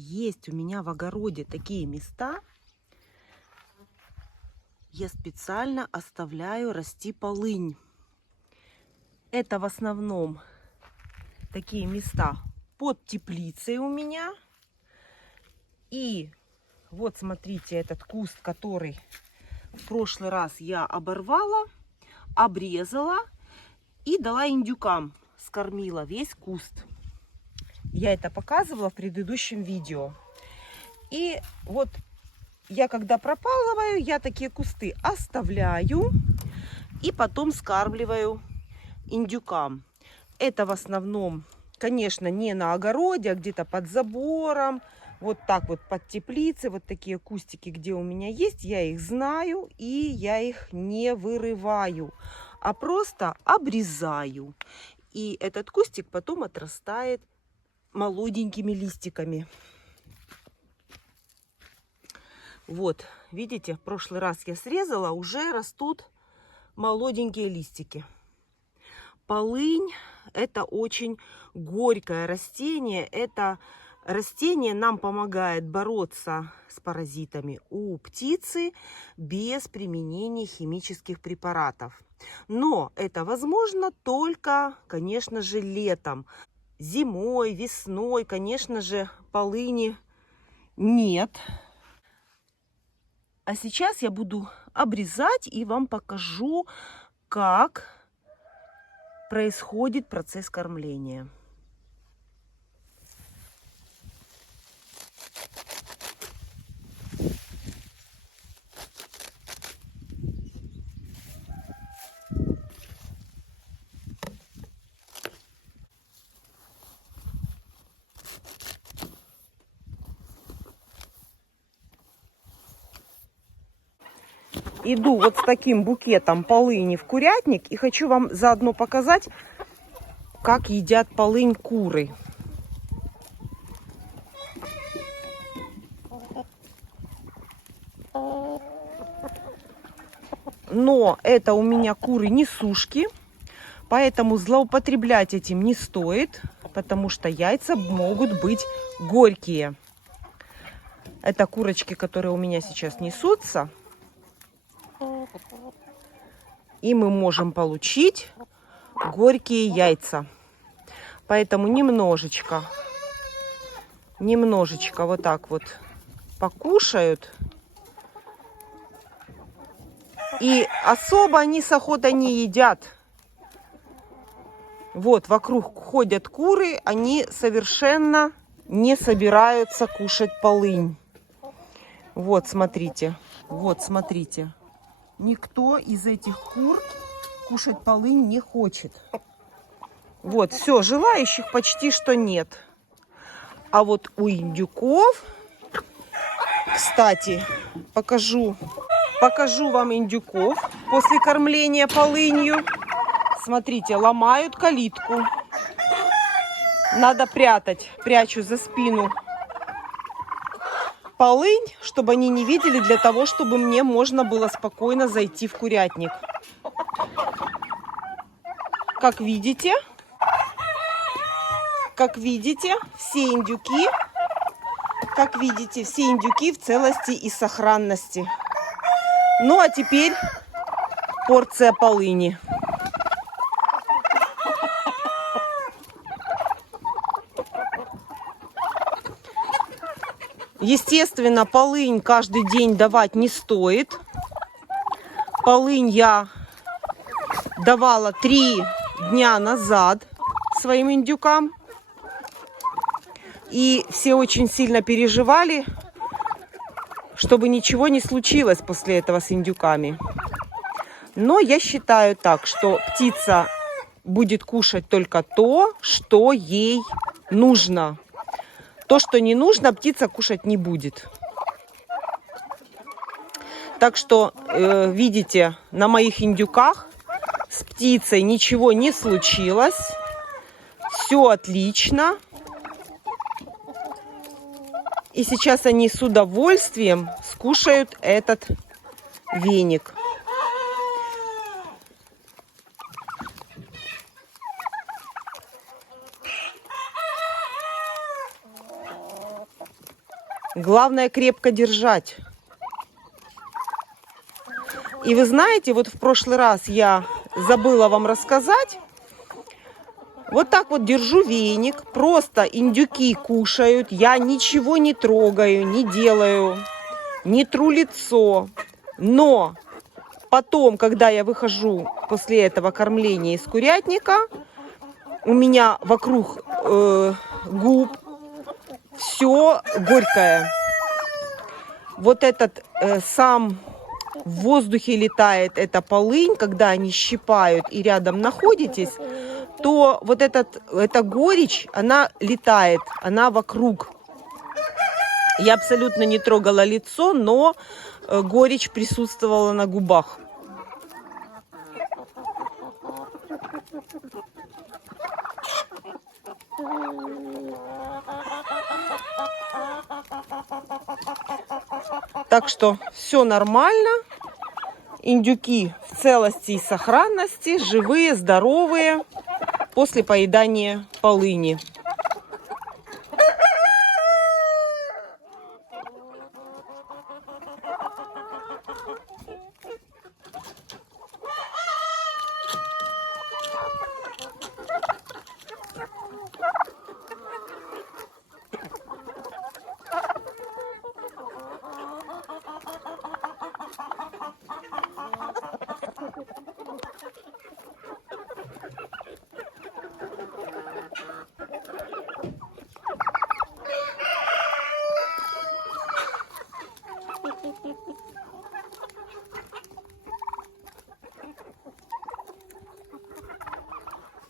есть у меня в огороде такие места, я специально оставляю расти полынь. Это в основном такие места под теплицей у меня. И вот смотрите, этот куст, который в прошлый раз я оборвала, обрезала и дала индюкам. Скормила весь куст. Я это показывала в предыдущем видео. И вот я когда пропалываю, я такие кусты оставляю и потом скармливаю индюкам. Это в основном, конечно, не на огороде, а где-то под забором. Вот так вот под теплицей, вот такие кустики, где у меня есть, я их знаю, и я их не вырываю, а просто обрезаю. И этот кустик потом отрастает молоденькими листиками. Вот, видите, в прошлый раз я срезала, уже растут молоденькие листики. Полынь – это очень горькое растение. Это растение нам помогает бороться с паразитами у птицы без применения химических препаратов. Но это возможно только, конечно же, летом. Зимой, весной, конечно же, полыни нет. А сейчас я буду обрезать и вам покажу, как происходит процесс кормления. Иду вот с таким букетом полыни в курятник и хочу вам заодно показать, как едят полынь куры. Но это у меня куры несушки, поэтому злоупотреблять этим не стоит, потому что яйца могут быть горькие. Это курочки, которые у меня сейчас несутся. И мы можем получить горькие яйца. Поэтому немножечко вот так вот покушают. И особо они с охотой не едят. Вот вокруг ходят куры, они совершенно не собираются кушать полынь. Вот смотрите, вот смотрите. Никто из этих кур кушать полынь не хочет. Вот, все, желающих почти что нет. А вот у индюков, кстати, покажу вам индюков после кормления полынью. Смотрите, ломают калитку. Надо прятать. Прячу за спину полынь, чтобы они не видели, для того, чтобы мне можно было спокойно зайти в курятник. Как видите, все индюки в целости и сохранности. Ну, а теперь порция полыни. Естественно, полынь каждый день давать не стоит. Полынь я давала 3 дня назад своим индюкам. И все очень сильно переживали, чтобы ничего не случилось после этого с индюками. Но я считаю так, что птица будет кушать только то, что ей нужно. То, что не нужно, птица кушать не будет. Так что, видите, на моих индюках с птицей ничего не случилось. Все отлично. И сейчас они с удовольствием скушают этот веник. Главное крепко держать. И вы знаете, вот в прошлый раз я забыла вам рассказать. Вот так вот держу веник, просто индюки кушают, я ничего не трогаю, не делаю, не тру лицо. Но потом, когда я выхожу после этого кормления из курятника, у меня вокруг губ все горькое. Вот этот сам в воздухе летает эта полынь, когда они щипают и рядом находитесь, то вот эта горечь, она летает, она вокруг. Я абсолютно не трогала лицо, но горечь присутствовала на губах. Так что все нормально. Индюки в целости и сохранности, живые, здоровые, после поедания полыни.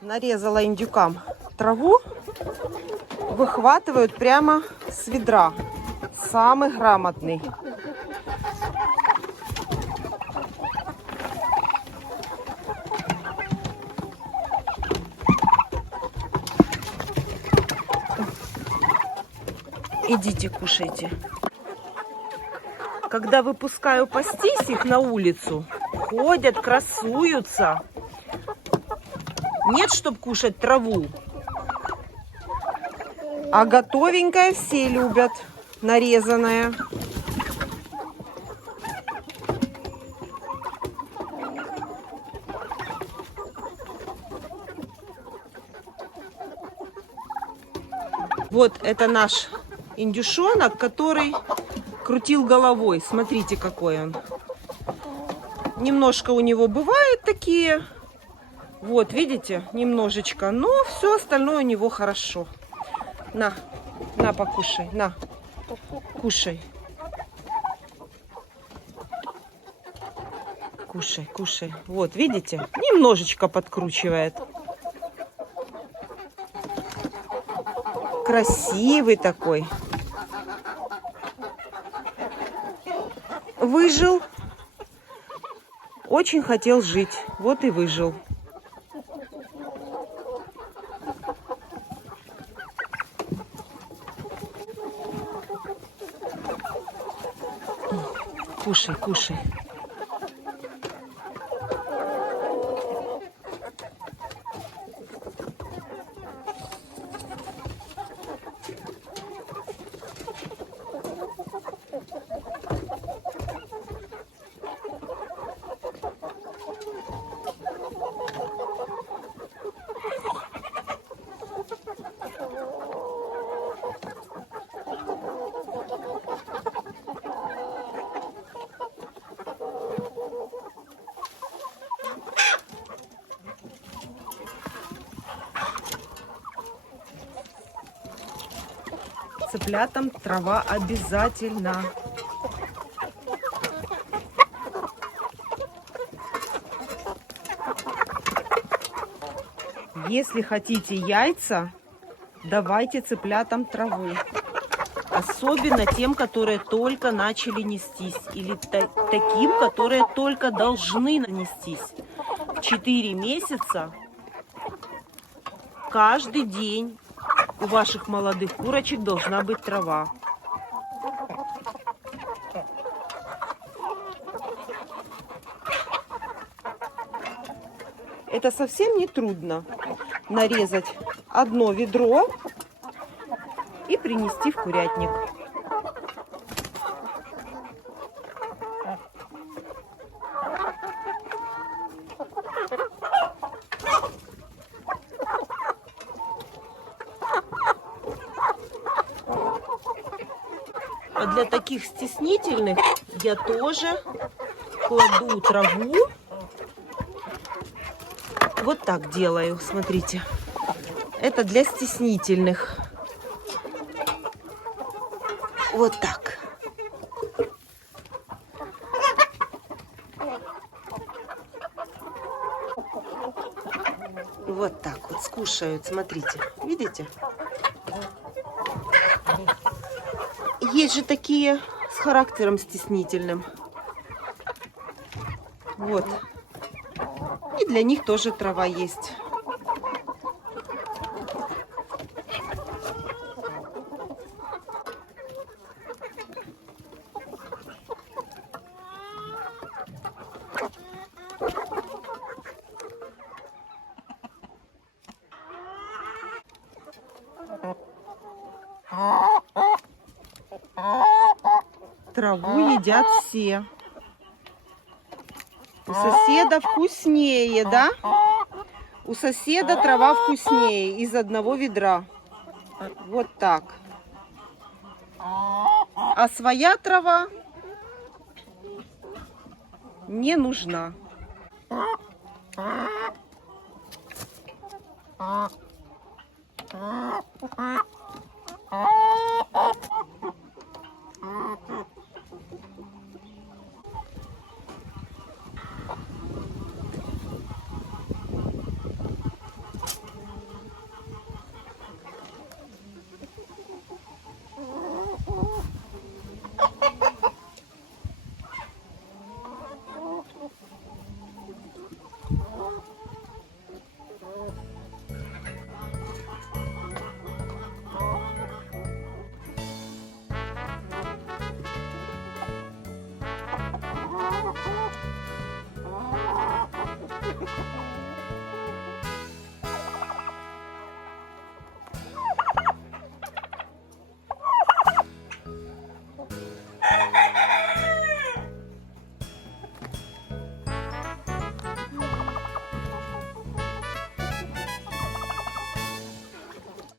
Нарезала индюкам траву, выхватывают прямо с ведра. Самый грамотный. Идите, кушайте. Когда выпускаю пастись их на улицу, ходят, красуются. Нет, чтоб кушать траву. А готовенькое все любят, нарезанное. Вот это наш индюшонок, который крутил головой. Смотрите, какой он. Немножко у него бывают такие. Вот, видите, немножечко. Но все остальное у него хорошо. На, покушай, на, кушай. Кушай, кушай. Вот, видите, немножечко подкручивает. Красивый такой. Выжил. Очень хотел жить. Вот и выжил. Кушай, кушай. Цыплятам трава обязательно. Если хотите яйца, давайте цыплятам траву. Особенно тем, которые только начали нестись. Или таким, которые только должны нестись. В 4 месяца каждый день у ваших молодых курочек должна быть трава. Это совсем не трудно. Нарезать одно ведро и принести в курятник. А для таких стеснительных я тоже кладу траву. Вот так делаю, смотрите. Это для стеснительных. Вот так. Вот так вот скушают, смотрите. Видите? Есть же такие с характером стеснительным. Вот. И для них тоже трава есть. Траву едят все. У соседа вкуснее, да? У соседа трава вкуснее из одного ведра. Вот так. А своя трава не нужна.